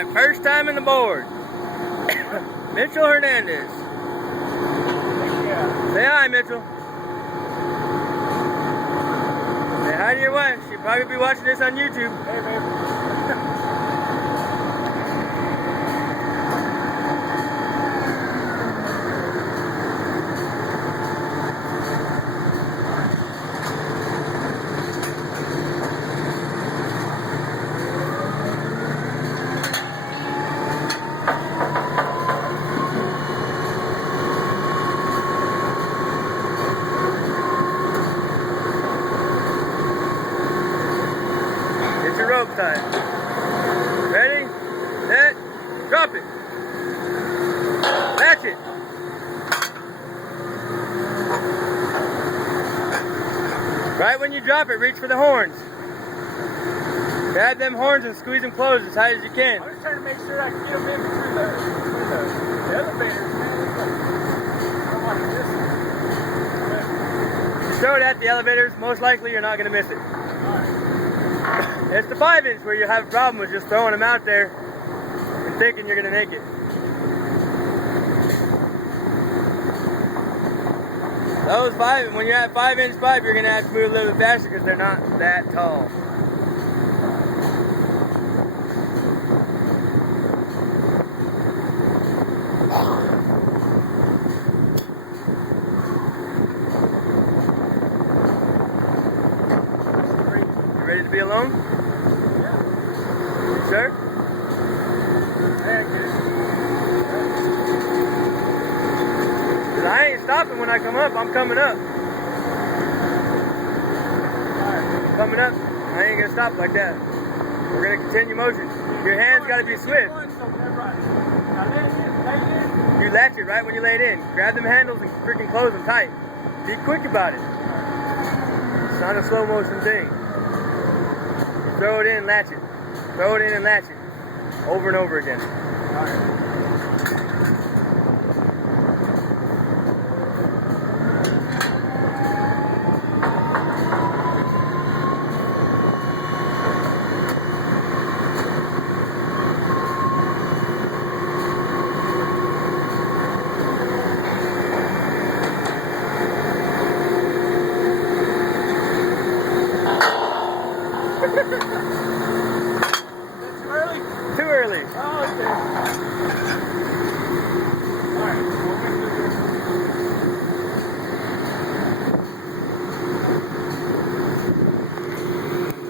Alright, first time in the board. Mitchell Hernandez. Yeah. Say hi, Mitchell. Say hi to your wife. She'll probably be watching this on YouTube. Hey, baby. It's your rope time. Ready, set, drop it. Latch it. Right when you drop it, reach for the horns. Grab them horns and squeeze them closed as tight as you can. I'm just trying to make sure I can get them in through the elevators, man. I don't want to miss it. If you throw it at the elevators, most likely you're not going to miss it. It's the 5-inch where you have a problem with just throwing them out there and thinking you're going to make it. Those when you're at 5-inch pipe, you're going to have to move a little bit faster because they're not that tall. You ready to be alone? Yeah. You sure? Hey, I get it. Because I ain't stopping when I come up. I'm coming up. Alright. Coming up, I ain't going to stop like that. We're going to continue motion. Your hands got to be swift. You latch it right when you lay it in. Grab them handles and freaking close them tight. Be quick about it. It's not a slow motion thing. You throw it in, latch it. Throw it in and latch it. Over and over again. That's too early? Too early. Oh, okay.